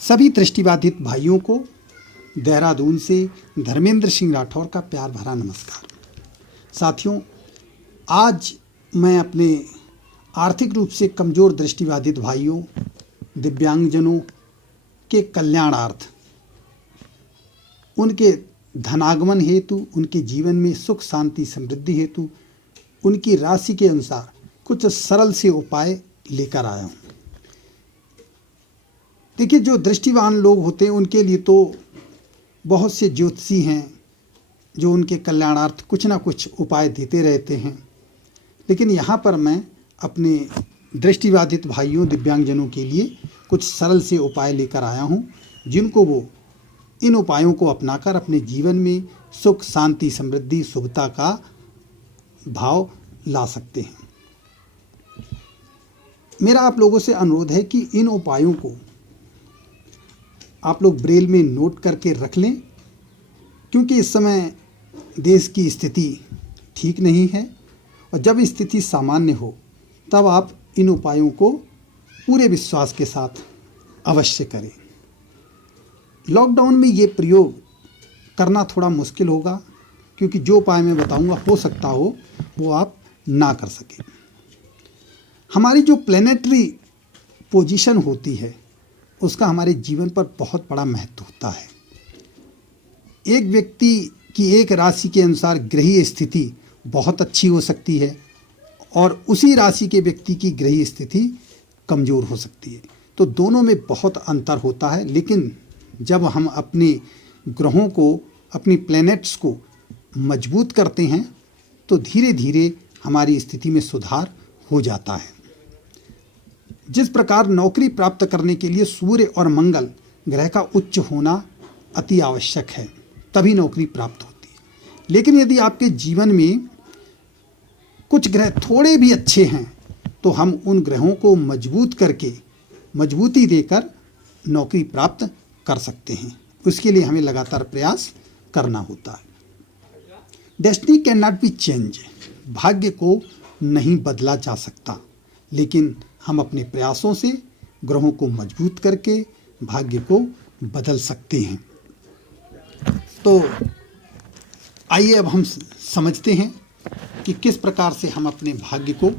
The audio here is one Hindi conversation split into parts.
सभी दृष्टिबाधित भाइयों को देहरादून से धर्मेंद्र सिंह राठौर का प्यार भरा नमस्कार। साथियों, आज मैं अपने आर्थिक रूप से कमज़ोर दृष्टिबाधित भाइयों, दिव्यांगजनों के कल्याणार्थ, उनके धनागमन हेतु, उनके जीवन में सुख शांति समृद्धि हेतु, उनकी राशि के अनुसार कुछ सरल से उपाय लेकर आया हूँ। देखिए, जो दृष्टिवान लोग होते हैं उनके लिए तो बहुत से ज्योतिषी हैं जो उनके कल्याणार्थ कुछ ना कुछ उपाय देते रहते हैं, लेकिन यहाँ पर मैं अपने दृष्टिबाधित भाइयों, दिव्यांगजनों के लिए कुछ सरल से उपाय लेकर आया हूँ, जिनको वो इन उपायों को अपनाकर अपने जीवन में सुख शांति समृद्धि शुभता का भाव ला सकते हैं। मेरा आप लोगों से अनुरोध है कि इन उपायों को आप लोग ब्रेल में नोट करके रख लें, क्योंकि इस समय देश की स्थिति ठीक नहीं है और जब स्थिति सामान्य हो तब आप इन उपायों को पूरे विश्वास के साथ अवश्य करें। लॉकडाउन में ये प्रयोग करना थोड़ा मुश्किल होगा, क्योंकि जो उपाय मैं बताऊंगा हो सकता हो वो आप ना कर सकें। हमारी जो प्लैनेटरी पोजीशन होती है उसका हमारे जीवन पर बहुत बड़ा महत्व होता है। एक व्यक्ति की एक राशि के अनुसार ग्रहीय स्थिति बहुत अच्छी हो सकती है और उसी राशि के व्यक्ति की ग्रहीय स्थिति कमज़ोर हो सकती है, तो दोनों में बहुत अंतर होता है। लेकिन जब हम अपने ग्रहों को, अपनी प्लैनेट्स को मजबूत करते हैं तो धीरे धीरे हमारी स्थिति में सुधार हो जाता है। जिस प्रकार नौकरी प्राप्त करने के लिए सूर्य और मंगल ग्रह का उच्च होना अति आवश्यक है, तभी नौकरी प्राप्त होती है। लेकिन यदि आपके जीवन में कुछ ग्रह थोड़े भी अच्छे हैं तो हम उन ग्रहों को मजबूत करके, मजबूती देकर नौकरी प्राप्त कर सकते हैं। उसके लिए हमें लगातार प्रयास करना होता है। Destiny can not be change, भाग्य को नहीं बदला जा सकता, लेकिन हम अपने प्रयासों से ग्रहों को मजबूत करके भाग्य को बदल सकते हैं। तो आइए अब हम समझते हैं कि किस प्रकार से हम अपने भाग्य को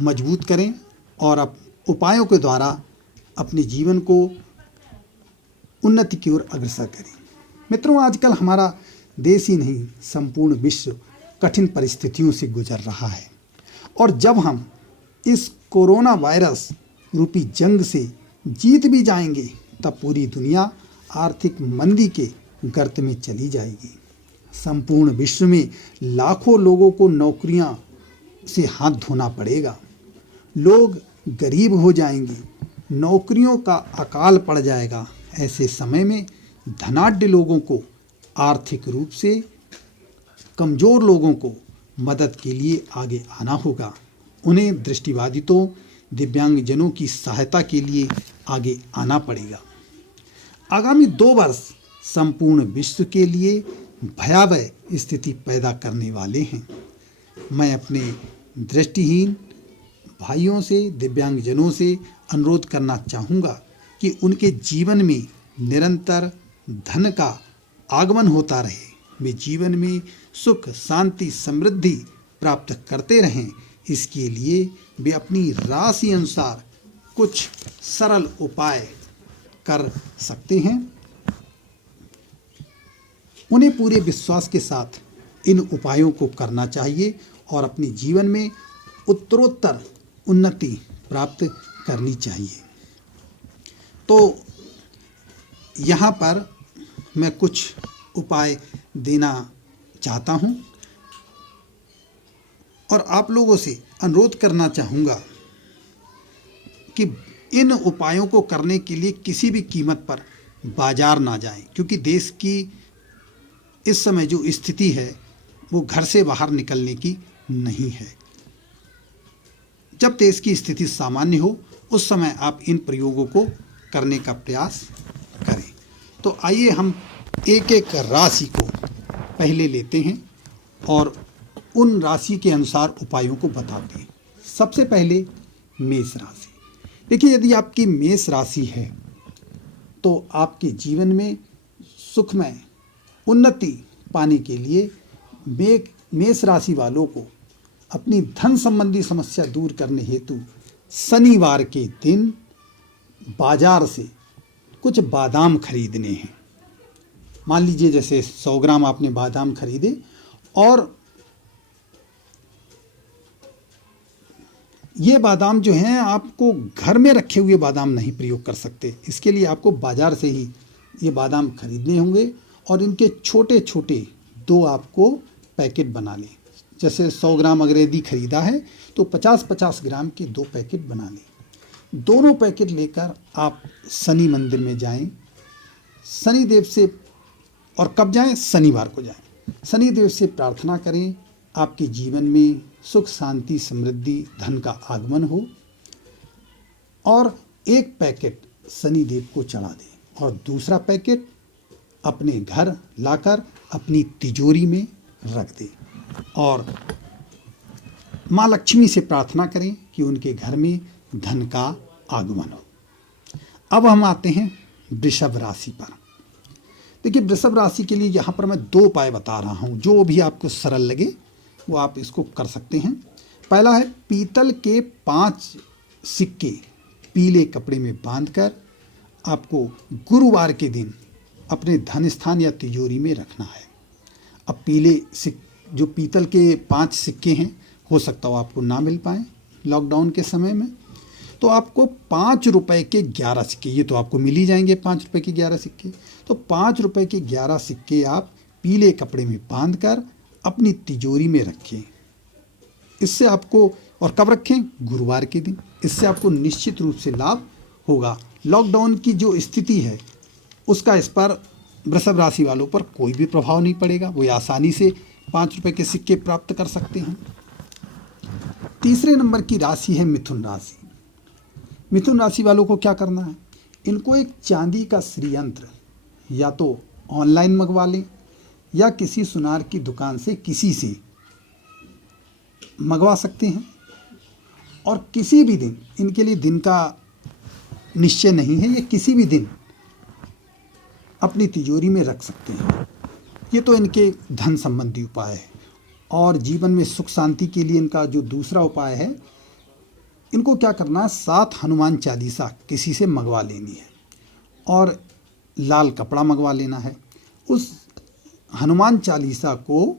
मजबूत करें और अब उपायों के द्वारा अपने जीवन को उन्नति की ओर अग्रसर करें। मित्रों, आजकल हमारा देश ही नहीं, संपूर्ण विश्व कठिन परिस्थितियों से गुजर रहा है और जब हम इस कोरोना वायरस रूपी जंग से जीत भी जाएंगे तब पूरी दुनिया आर्थिक मंदी के गर्त में चली जाएगी। संपूर्ण विश्व में लाखों लोगों को नौकरियां से हाथ धोना पड़ेगा, लोग गरीब हो जाएंगे, नौकरियों का अकाल पड़ जाएगा। ऐसे समय में धनाढ्य लोगों को, आर्थिक रूप से कमज़ोर लोगों को मदद के लिए आगे आना होगा। उन्हें दृष्टिबाधितों, दिव्यांगजनों की सहायता के लिए आगे आना पड़ेगा। आगामी 2 वर्ष संपूर्ण विश्व के लिए भयावह स्थिति पैदा करने वाले हैं। मैं अपने दृष्टिहीन भाइयों से, दिव्यांगजनों से अनुरोध करना चाहूँगा कि उनके जीवन में निरंतर धन का आगमन होता रहे, वे जीवन में सुख शांति समृद्धि प्राप्त करते रहें। इसके लिए वे अपनी राशि अनुसार कुछ सरल उपाय कर सकते हैं। उन्हें पूरे विश्वास के साथ इन उपायों को करना चाहिए और अपने जीवन में उत्तरोत्तर उन्नति प्राप्त करनी चाहिए। तो यहाँ पर मैं कुछ उपाय देना चाहता हूँ और आप लोगों से अनुरोध करना चाहूँगा कि इन उपायों को करने के लिए किसी भी कीमत पर बाजार ना जाएं, क्योंकि देश की इस समय जो स्थिति है वो घर से बाहर निकलने की नहीं है। जब देश की स्थिति सामान्य हो उस समय आप इन प्रयोगों को करने का प्रयास करें। तो आइए हम एक एक राशि को पहले लेते हैं और उन राशि के अनुसार उपायों को बताते हैं। सबसे पहले मेष राशि। देखिए, यदि आपकी मेष राशि है तो आपके जीवन में सुखमय उन्नति पाने के लिए मेष राशि वालों को अपनी धन संबंधी समस्या दूर करने हेतु शनिवार के दिन बाजार से कुछ बादाम खरीदने हैं। मान लीजिए जैसे 100 ग्राम आपने बादाम खरीदे, और ये बादाम जो हैं आपको घर में रखे हुए बादाम नहीं प्रयोग कर सकते। इसके लिए आपको बाजार से ही ये बादाम खरीदने होंगे, और इनके छोटे छोटे 2 आपको पैकेट बना लें। जैसे 100 ग्राम अगर यदि खरीदा है तो 50-50 ग्राम के 2 पैकेट बना लें। दोनों पैकेट लेकर आप शनि मंदिर में जाएं, शनिदेव से, और कब जाएं? शनिवार को जाएं। शनिदेव से प्रार्थना करें आपके जीवन में सुख शांति समृद्धि धन का आगमन हो, और 1 पैकेट शनिदेव को चढ़ा दें और दूसरा पैकेट अपने घर लाकर अपनी तिजोरी में रख दें, और माँ लक्ष्मी से प्रार्थना करें कि उनके घर में धन का आगमन हो। अब हम आते हैं वृषभ राशि पर। देखिए, वृषभ राशि के लिए यहाँ पर मैं 2 उपाय बता रहा हूँ, जो भी आपको सरल लगे वो आप इसको कर सकते हैं। पहला है पीतल के 5 सिक्के पीले कपड़े में बांधकर आपको गुरुवार के दिन अपने धन स्थान या तिजोरी में रखना है। अब जो पीतल के 5 सिक्के हैं, हो सकता हो आपको ना मिल पाए लॉकडाउन के समय में, तो आपको 5 रुपए के 11 सिक्के, ये तो आपको मिल ही जाएंगे 5 रुपए के 11 सिक्के, तो 5 रुपए के 11 सिक्के आप पीले कपड़े में बांधकर अपनी तिजोरी में रखें। इससे आपको, और कब रखें? गुरुवार के दिन। इससे आपको निश्चित रूप से लाभ होगा। लॉकडाउन की जो स्थिति है उसका इस पर वृषभ राशि वालों पर कोई भी प्रभाव नहीं पड़ेगा। वो आसानी से 5 रुपए के सिक्के प्राप्त कर सकते हैं। तीसरे नंबर की राशि है मिथुन राशि। मिथुन राशि वालों को क्या करना है? इनको एक चांदी का श्रीयंत्र या तो ऑनलाइन मंगवा लें या किसी सुनार की दुकान से किसी से मंगवा सकते हैं, और किसी भी दिन, इनके लिए दिन का निश्चय नहीं है, ये किसी भी दिन अपनी तिजोरी में रख सकते हैं। ये तो इनके धन संबंधी उपाय है। और जीवन में सुख शांति के लिए इनका जो दूसरा उपाय है, इनको क्या करना है? 7 हनुमान चालीसा किसी से मंगवा लेनी है और लाल कपड़ा मंगवा लेना है। उस हनुमान चालीसा को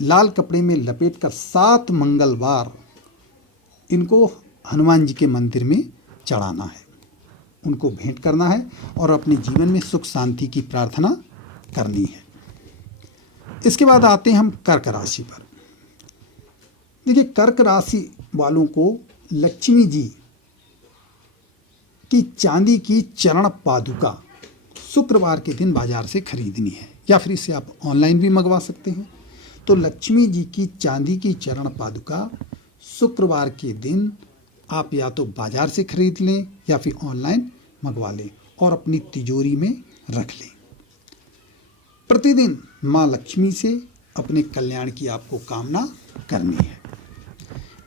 लाल कपड़े में लपेटकर 7 मंगलवार इनको हनुमान जी के मंदिर में चढ़ाना है, उनको भेंट करना है और अपने जीवन में सुख शांति की प्रार्थना करनी है। इसके बाद आते हैं हम कर्क राशि पर। देखिए, कर्क राशि वालों को लक्ष्मी जी की चांदी की चरण पादुका शुक्रवार के दिन बाजार से खरीदनी है, या फिर इसे आप ऑनलाइन भी मंगवा सकते हैं। तो लक्ष्मी जी की चांदी की चरण पादुका शुक्रवार के दिन आप या तो बाजार से खरीद लें या फिर ऑनलाइन मंगवा लें और अपनी तिजोरी में रख लें। प्रतिदिन माँ लक्ष्मी से अपने कल्याण की आपको कामना करनी है।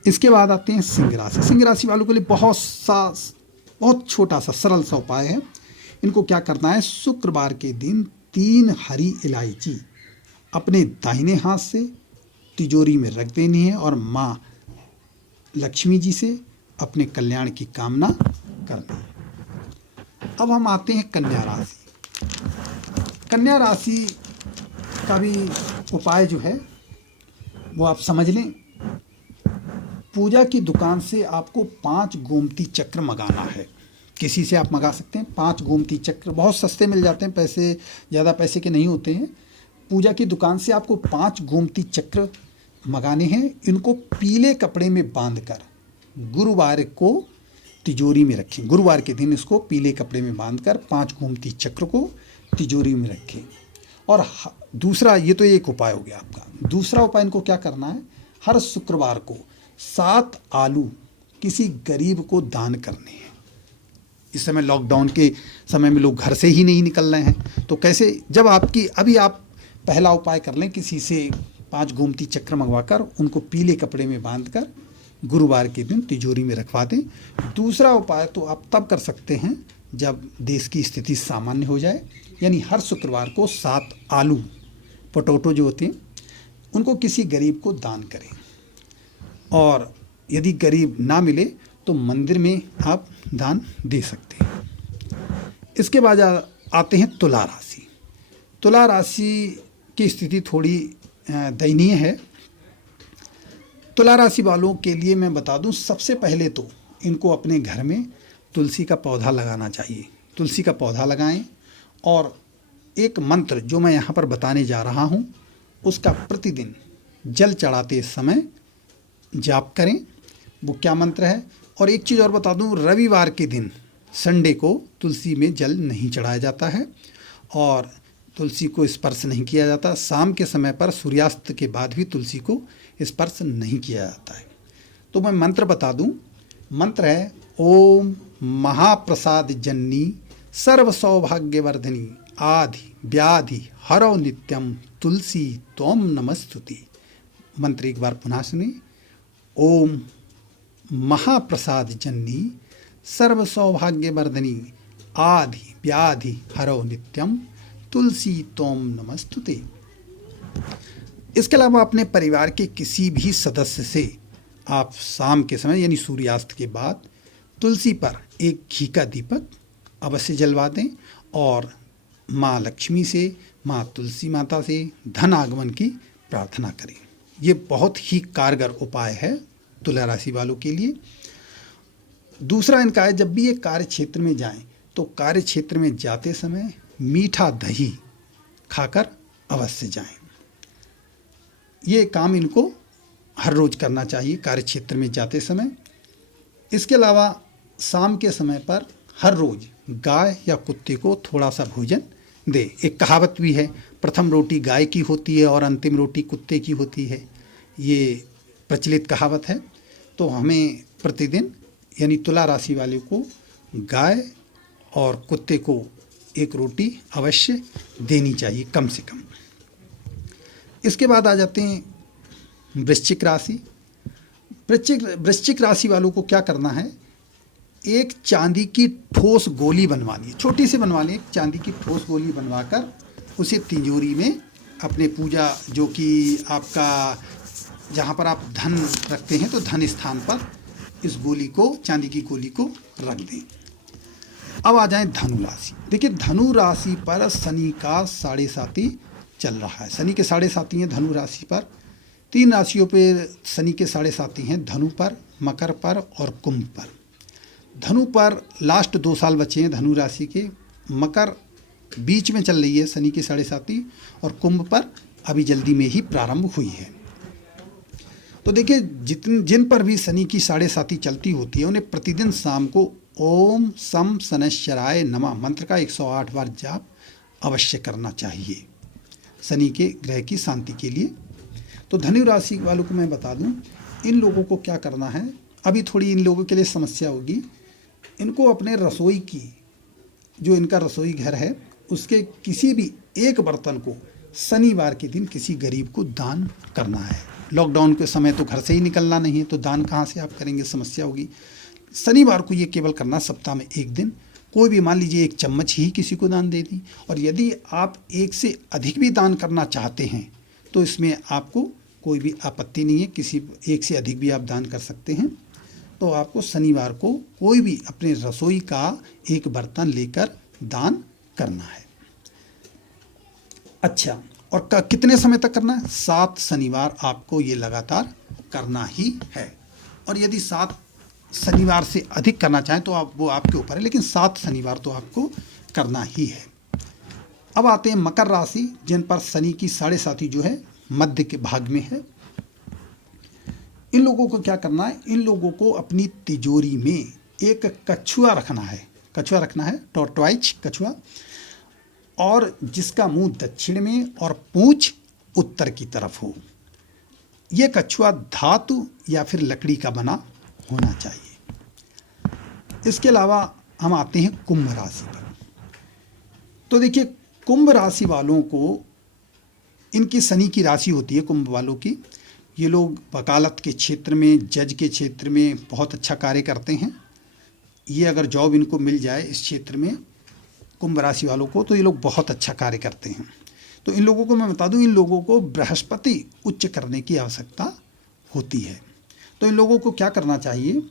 इसके बाद आते हैं सिंह राशि। सिंह राशि वालों के लिए बहुत छोटा सा सरल सा उपाय है। इनको क्या करना है? शुक्रवार के दिन 3 हरी इलायची अपने दाहिने हाथ से तिजोरी में रख देनी है और माँ लक्ष्मी जी से अपने कल्याण की कामना करनी है। अब हम आते हैं कन्या राशि। कन्या राशि का भी उपाय जो है वो आप समझ लें। पूजा की दुकान से आपको 5 गोमती चक्र मंगाना है। किसी से आप मंगा सकते हैं। 5 गोमती चक्र बहुत सस्ते मिल जाते हैं, ज़्यादा पैसे के नहीं होते हैं। पूजा की दुकान से आपको 5 गोमती चक्र मंगाने हैं। इनको पीले कपड़े में बांधकर गुरुवार को तिजोरी में रखें। गुरुवार के दिन इसको पीले कपड़े में बांधकर 5 गोमती चक्र को तिजोरी में रखें। और दूसरा, ये तो एक उपाय हो गया आपका। दूसरा उपाय इनको क्या करना है? हर शुक्रवार को 7 आलू किसी गरीब को दान करने हैं। इस समय लॉकडाउन के समय में लोग घर से ही नहीं निकल रहे हैं, तो कैसे, जब अभी आप पहला उपाय कर लें, किसी से 5 गोमती चक्र मंगवाकर उनको पीले कपड़े में बांधकर गुरुवार के दिन तिजोरी में रखवा दें। दूसरा उपाय तो आप तब कर सकते हैं जब देश की स्थिति सामान्य हो जाए, यानी हर शुक्रवार को 7 आलू पोटैटो जो होते हैं उनको किसी गरीब को दान करें। और यदि गरीब ना मिले तो मंदिर में आप दान दे सकते हैं। इसके बाद आते हैं तुला राशि। तुला राशि की स्थिति थोड़ी दयनीय है। तुला राशि वालों के लिए मैं बता दूं, सबसे पहले तो इनको अपने घर में तुलसी का पौधा लगाना चाहिए। तुलसी का पौधा लगाएं और एक मंत्र जो मैं यहाँ पर बताने जा रहा हूँ उसका प्रतिदिन जल चढ़ाते समय जाप करें। वो क्या मंत्र है? और एक चीज़ और बता दूं, रविवार के दिन संडे को तुलसी में जल नहीं चढ़ाया जाता है और तुलसी को स्पर्श नहीं किया जाता। शाम के समय पर सूर्यास्त के बाद भी तुलसी को स्पर्श नहीं किया जाता है। तो मैं मंत्र बता दूं, मंत्र है ओम महाप्रसाद जननी सर्व सौभाग्यवर्धिनी आधि व्याधि हरो नित्यम तुलसी त्वम नमस्तुति। मंत्र एक बार पुनः सुनिए। ओम महाप्रसाद जननी सर्व सौभाग्यवर्धिनी आधि व्याधि हरो नित्यम तुलसी त्वम नमस्तुते। इसके अलावा अपने परिवार के किसी भी सदस्य से आप शाम के समय यानी सूर्यास्त के बाद तुलसी पर एक घी का दीपक अवश्य जलवा दें और माँ लक्ष्मी से, माँ तुलसी माता से धन आगमन की प्रार्थना करें। ये बहुत ही कारगर उपाय है तुला राशि वालों के लिए। दूसरा इनका है, जब भी ये कार्य क्षेत्र में जाएं तो कार्य क्षेत्र में जाते समय मीठा दही खाकर अवश्य जाएं। ये काम इनको हर रोज़ करना चाहिए कार्य क्षेत्र में जाते समय। इसके अलावा शाम के समय पर हर रोज़ गाय या कुत्ते को थोड़ा सा भोजन दे। एक कहावत भी है, प्रथम रोटी गाय की होती है और अंतिम रोटी कुत्ते की होती है। ये प्रचलित कहावत है। तो हमें प्रतिदिन यानी तुला राशि वाले को गाय और कुत्ते को एक रोटी अवश्य देनी चाहिए कम से कम। इसके बाद आ जाते हैं वृश्चिक राशि। वृश्चिक राशि वालों को क्या करना है, एक चांदी की ठोस गोली बनवानी है, छोटी सी बनवा लें। एक चांदी की ठोस गोली बनवाकर उसे तिजोरी में अपने पूजा जो कि आपका जहाँ पर आप धन रखते हैं तो धन स्थान पर इस गोली को, चांदी की गोली को रख दें। अब आ जाएं धनु राशि। देखिए धनु राशि पर शनि का 7.5 चल रहा है। शनि के 7.5 हैं धनु राशि पर। 3 राशियों पे शनि के 7.5 हैं, धनु पर, मकर पर और कुंभ पर। धनु पर लास्ट 2 साल बचे हैं धनु राशि के। मकर बीच में चल रही है शनि की 7.5 और कुंभ पर अभी जल्दी में ही प्रारंभ हुई है। तो देखिए जिन पर भी शनि की 7.5 चलती होती है उन्हें प्रतिदिन शाम को ओम सम शनैश्चराय नमः मंत्र का 108 बार जाप अवश्य करना चाहिए शनि के ग्रह की शांति के लिए। तो धनु राशि वालों को मैं बता दूं, इन लोगों को क्या करना है, अभी थोड़ी इन लोगों के लिए समस्या होगी। इनको अपने रसोई की, जो इनका रसोई घर है, उसके किसी भी एक बर्तन को शनिवार के दिन किसी गरीब को दान करना है। लॉकडाउन के समय तो घर से ही निकलना नहीं है, तो दान कहाँ से आप करेंगे, समस्या होगी। शनिवार को ये केवल करना, सप्ताह में एक दिन। कोई भी मान लीजिए 1 चम्मच ही किसी को दान दे दी। और यदि आप 1 से अधिक भी दान करना चाहते हैं तो इसमें आपको कोई भी आपत्ति नहीं है, किसी 1 से अधिक भी आप दान कर सकते हैं। तो आपको शनिवार को कोई भी अपने रसोई का एक बर्तन लेकर दान करना है। अच्छा, और कितने समय तक करना है? 7 शनिवार आपको ये लगातार करना ही है। और यदि 7 शनिवार से अधिक करना चाहें तो आप वो आपके ऊपर है, लेकिन 7 शनिवार तो आपको करना ही है। अब आते हैं मकर राशि, जिन पर शनि की 7.5 जो है मध्य के भाग में है। इन लोगों को क्या करना है, इन लोगों को अपनी तिजोरी में एक कछुआ रखना है। कछुआ रखना है, टॉर्टोइज कछुआ, और जिसका मुंह दक्षिण में और पूंछ उत्तर की तरफ हो। ये कछुआ धातु या फिर लकड़ी का बना होना चाहिए। इसके अलावा हम आते हैं कुंभ राशि पर। तो देखिए कुंभ राशि वालों को, इनकी शनि की राशि होती है कुंभ वालों की। ये लोग वकालत के क्षेत्र में, जज के क्षेत्र में बहुत अच्छा कार्य करते हैं। ये अगर जॉब इनको मिल जाए इस क्षेत्र में कुंभ राशि वालों को, तो ये लोग बहुत अच्छा कार्य करते हैं। तो इन लोगों को मैं बता दूं, इन लोगों को बृहस्पति उच्च करने की आवश्यकता होती है। तो इन लोगों को क्या करना चाहिए,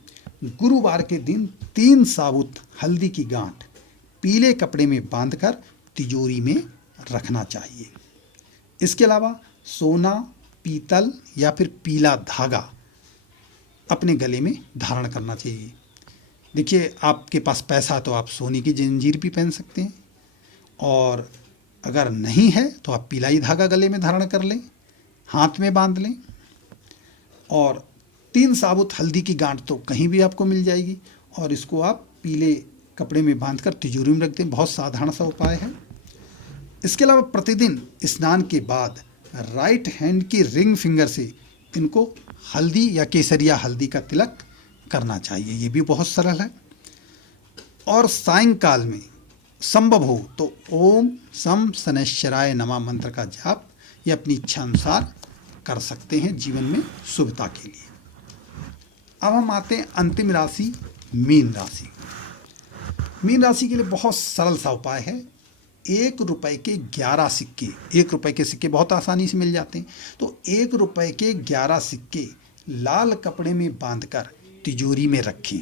गुरुवार के दिन 3 साबुत हल्दी की गांठ पीले कपड़े में बांधकर तिजोरी में रखना चाहिए। इसके अलावा सोना, पीतल या फिर पीला धागा अपने गले में धारण करना चाहिए। देखिए, आपके पास पैसा है तो आप सोने की जंजीर भी पहन सकते हैं, और अगर नहीं है तो आप पीला ही धागा गले में धारण कर लें, हाथ में बांध लें। और 3 साबुत हल्दी की गांठ तो कहीं भी आपको मिल जाएगी, और इसको आप पीले कपड़े में बांधकर तिजोरी में रख दें। बहुत साधारण सा उपाय है। इसके अलावा प्रतिदिन स्नान के बाद राइट हैंड की रिंग फिंगर से इनको हल्दी या केसरिया हल्दी का तिलक करना चाहिए। ये भी बहुत सरल है। और सायंकाल में संभव हो तो ओम सम शनैश्चराय नमः मंत्र का जाप ये अपनी इच्छा अनुसार कर सकते हैं जीवन में शुभता के लिए। अब हम आते हैं अंतिम राशि मीन राशि। मीन राशि के लिए बहुत सरल सा उपाय है। 1 रुपए के 11 सिक्के, 1 रुपए के सिक्के बहुत आसानी से मिल जाते हैं। तो 1 रुपए के 11 सिक्के लाल कपड़े में बांधकर तिजोरी में रखें।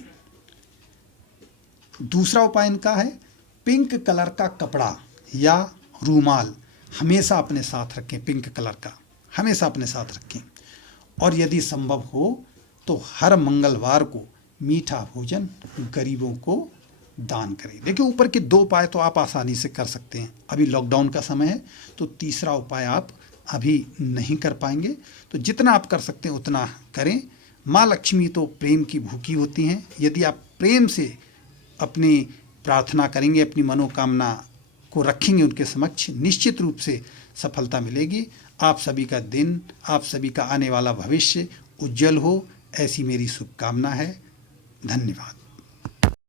दूसरा उपाय इनका है, पिंक कलर का कपड़ा या रूमाल हमेशा अपने साथ रखें। पिंक कलर का हमेशा अपने साथ रखें। और यदि संभव हो तो हर मंगलवार को मीठा भोजन गरीबों को दान करें। देखिए, ऊपर के 2 उपाय तो आप आसानी से कर सकते हैं। अभी लॉकडाउन का समय है तो तीसरा उपाय आप अभी नहीं कर पाएंगे। तो जितना आप कर सकते हैं उतना करें। माँ लक्ष्मी तो प्रेम की भूखी होती हैं। यदि आप प्रेम से अपनी प्रार्थना करेंगे, अपनी मनोकामना को रखेंगे उनके समक्ष, निश्चित रूप से सफलता मिलेगी। आप सभी का दिन, आप सभी का आने वाला भविष्य उज्जवल हो, ऐसी मेरी शुभकामना है। धन्यवाद।